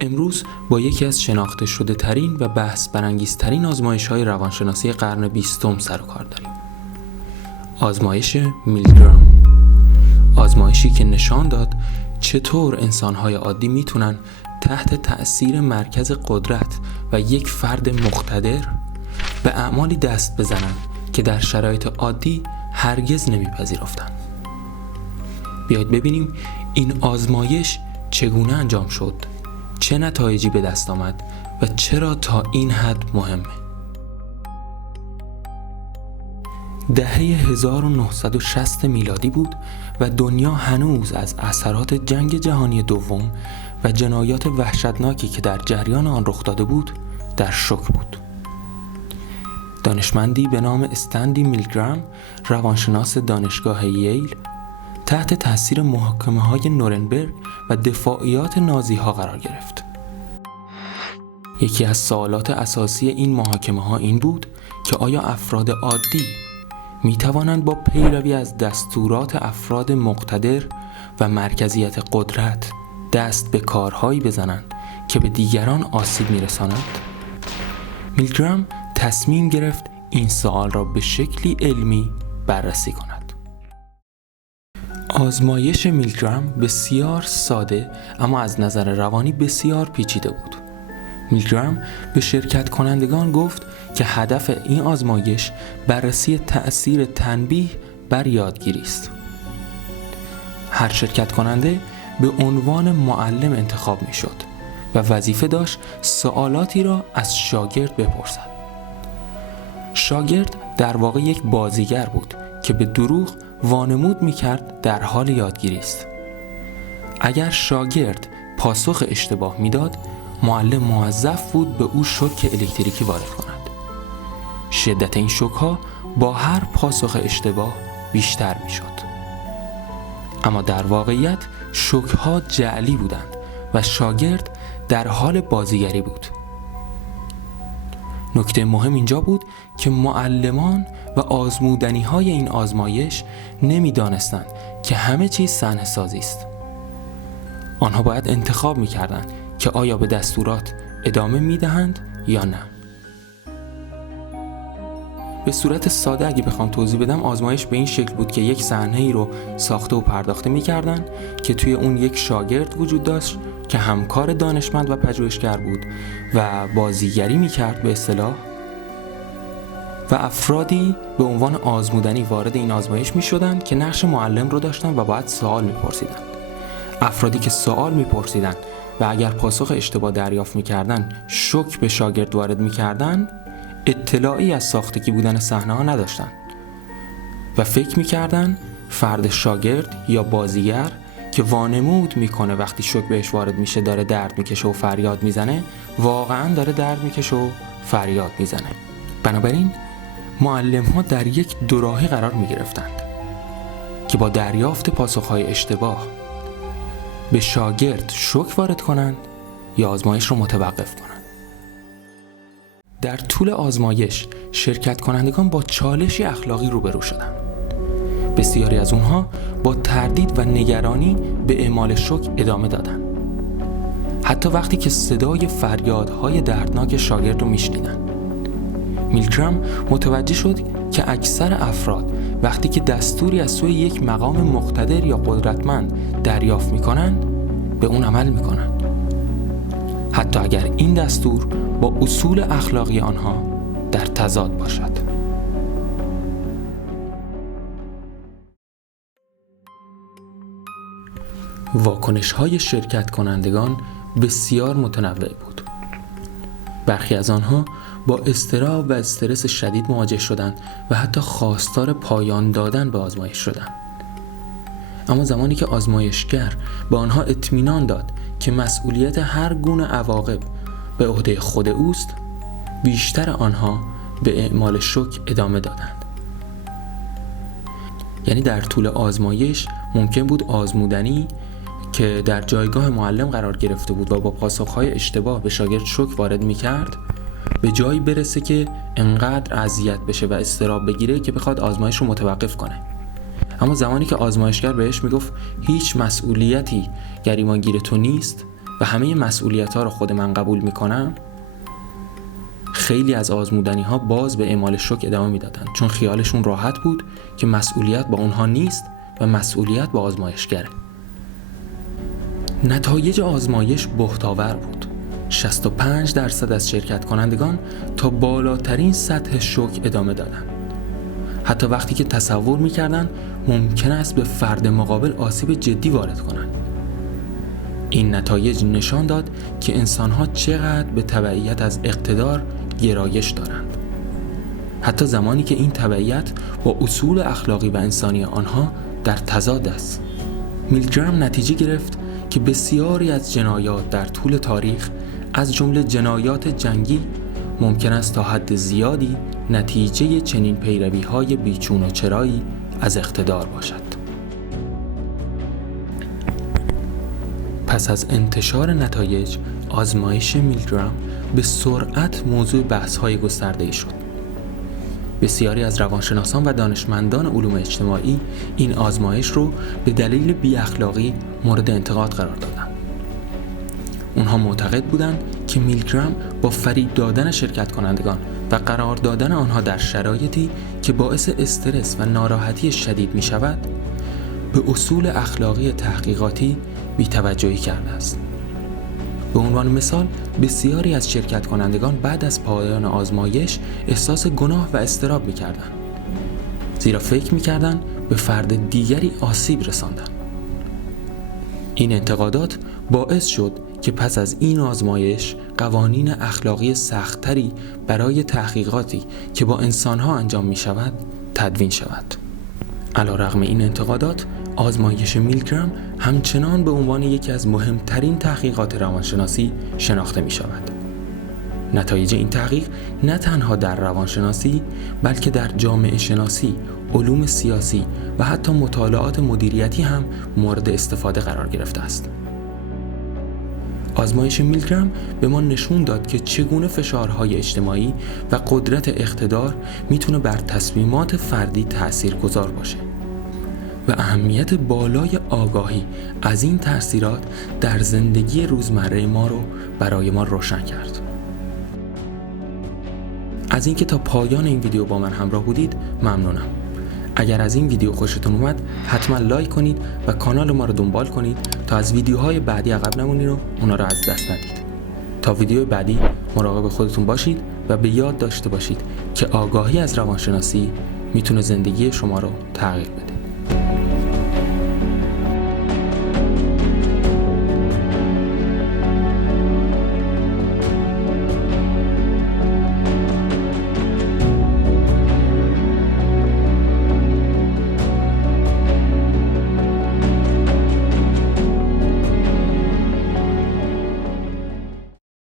امروز با یکی از شناخته شده ترین و بحث برانگیزترین آزمایش‌های روانشناسی قرن 20 سر و کار داریم. آزمایش میلگرام. آزمایشی که نشان داد چطور انسان‌های عادی میتونن تحت تأثیر مرکز قدرت و یک فرد مقتدر به اعمالی دست بزنن که در شرایط عادی هرگز نمیپذیرفتن. بیایید ببینیم این آزمایش چگونه انجام شد، چه نتایجی به دست آمد و چرا تا این حد مهمه. دهه 1960 میلادی بود و دنیا هنوز از اثرات جنگ جهانی دوم و جنایات وحشتناکی که در جریان آن رخ داده بود در شوک بود. دانشمندی به نام استنلی میلگرام، روانشناس دانشگاه ییل، تحت تاثیر محاکمه‌های نورنبرگ و دفاعیات نازی‌ها قرار گرفت. یکی از سوالات اساسی این محاکمه‌ها این بود که آیا افراد عادی می توانند با پیروی از دستورات افراد مقتدر و مرکزیت قدرت دست به کارهایی بزنند که به دیگران آسیب می رساند؟ میلگرام تصمیم گرفت این سوال را به شکلی علمی بررسی کند. آزمایش میلگرام بسیار ساده اما از نظر روانی بسیار پیچیده بود. میلگرام به شرکت کنندگان گفت که هدف این آزمایش بررسی تأثیر تنبیه بر یادگیری است. هر شرکت کننده به عنوان معلم انتخاب می شد و وظیفه داشت سوالاتی را از شاگرد بپرسد. شاگرد در واقع یک بازیگر بود که به دروغ وانمود می کرد در حال یادگیری است. اگر شاگرد پاسخ اشتباه می داد، معلم موظف بود به او شوک الکتریکی وارد کند. شدت این شوک‌ها با هر پاسخ اشتباه بیشتر می‌شد. اما در واقعیت شوک‌ها جعلی بودند و شاگرد در حال بازیگری بود. نکته مهم اینجا بود که معلمان و آزمودنی‌های این آزمایش نمی‌دانستند که همه چیز صحنه‌سازی است. آنها باید انتخاب می‌کردند که آیا به دستورات ادامه می‌دهند یا نه. به صورت ساده اگه بخوام توضیح بدم، آزمایش به این شکل بود که یک صحنه‌ای رو ساخته و پرداخته می‌کردن که توی اون یک شاگرد وجود داشت که همکار دانشمند و پژوهشگر بود و بازیگری می‌کرد به اصطلاح، و افرادی به عنوان آزمودنی وارد این آزمایش می‌شدند که نقش معلم رو داشتن و باید سوال می‌پرسیدن. افرادی که سوال می‌پرسیدن و اگر پاسخ اشتباه دریافت می‌کردن شوک به شاگرد وارد می‌کردن، اطلاعی از ساختگی بودن صحنه‌ها نداشتند و فکر می‌کردن فرد شاگرد یا بازیگر که وانمود میکنه وقتی شوک بهش وارد میشه داره درد میکشه و فریاد میزنه، واقعاً داره درد میکشه و فریاد میزنه. بنابراین معلم‌ها در یک دوراهی قرار می‌گرفتند که با دریافت پاسخ‌های اشتباه به شاگرد شوک وارد کنند یا آزمایش رو متوقف کنند. در طول آزمایش شرکت کنندگان با چالشی اخلاقی روبرو شدند. بسیاری از اونها با تردید و نگرانی به اعمال شوک ادامه دادند، حتی وقتی که صدای فریادهای دردناک شاگرد رو میشنیدن. میلگرام متوجه شد که اکثر افراد وقتی که دستوری از سوی یک مقام مقتدر یا قدرتمند دریافت میکنن به اون عمل میکنن، حتی اگر این دستور با اصول اخلاقی آنها در تضاد باشد. واکنش‌های شرکت کنندگان بسیار متنوع بود. برخی از آنها با اضطراب و استرس شدید مواجه شدند و حتی خواستار پایان دادن به آزمایش شدند. اما زمانی که آزمایشگر به آنها اطمینان داد که مسئولیت هر گونه عواقب به عهده خود اوست، بیشتر آنها به اعمال شوک ادامه دادند. یعنی در طول آزمایش ممکن بود آزمودنی که در جایگاه معلم قرار گرفته بود و با پاسخهای اشتباه به شاگرد شوک وارد می‌کرد، به جایی برسه که انقدر اذیت بشه و اضطراب بگیره که بخواد آزمایش رو متوقف کنه. اما زمانی که آزمایشگر بهش میگفت هیچ مسئولیتی گریبانگیر تو نیست و همه مسئولیت‌ها رو خود من قبول میکنم، خیلی از آزمودنی‌ها باز به اعمال شوک ادامه میدادن، چون خیالشون راحت بود که مسئولیت با اونها نیست و مسئولیت با آزمایشگره. نتایج آزمایش بهت‌آور بود. 65% از شرکت کنندگان تا بالاترین سطح شوک ادامه دادند. حتی وقتی که تصور می‌کردند ممکن است به فرد مقابل آسیب جدی وارد کنند. این نتایج نشان داد که انسان‌ها چقدر به تبعیت از اقتدار گرایش دارند، حتی زمانی که این تبعیت با اصول اخلاقی و انسانی آنها در تضاد است. میلگرام نتیجه گرفت که بسیاری از جنایات در طول تاریخ، از جمله جنایات جنگی، ممکن است تا حد زیادی نتیجه چنین پیروی‌های بیچون و چرایی از اقتدار باشد. پس از انتشار نتایج آزمایش میلگرام به سرعت موضوع بحث‌های گسترده‌ای شد. بسیاری از روانشناسان و دانشمندان علوم اجتماعی این آزمایش رو به دلیل بی‌اخلاقی مورد انتقاد قرار دادند. اونها معتقد بودند که میلگرام با فریب دادن شرکت کنندگان و قرار دادن آنها در شرایطی که باعث استرس و ناراحتی شدید می شود، به اصول اخلاقی تحقیقاتی بی‌توجهی کرده است. به عنوان مثال، بسیاری از شرکت کنندگان بعد از پایان آزمایش احساس گناه و اضطراب می‌کردند، زیرا فکر می‌کردند به فرد دیگری آسیب رساندند. این انتقادات باعث شد که پس از این آزمایش قوانین اخلاقی سخت‌تری برای تحقیقاتی که با انسان‌ها انجام می‌شود تدوین شود. علی‌رغم این انتقادات، آزمایش میلگرام همچنان به عنوان یکی از مهمترین تحقیقات روانشناسی شناخته می شود. نتایج این تحقیق نه تنها در روانشناسی، بلکه در جامعه شناسی، علوم سیاسی و حتی مطالعات مدیریتی هم مورد استفاده قرار گرفته است. آزمایش میلگرام به ما نشون داد که چگونه فشارهای اجتماعی و قدرت اقتدار میتونه بر تصمیمات فردی تأثیرگذار باشه و اهمیت بالای آگاهی از این تأثیرات در زندگی روزمره ما رو برای ما روشن کرد. از اینکه تا پایان این ویدیو با من همراه بودید ممنونم. اگر از این ویدیو خوشتون اومد حتما لایک کنید و کانال ما رو دنبال کنید تا از ویدیوهای بعدی عقب نمونید و اونا رو از دست ندید. تا ویدیو بعدی مراقب خودتون باشید و به یاد داشته باشید که آگاهی از روانشناسی میتونه زندگی شما رو تغییر بده.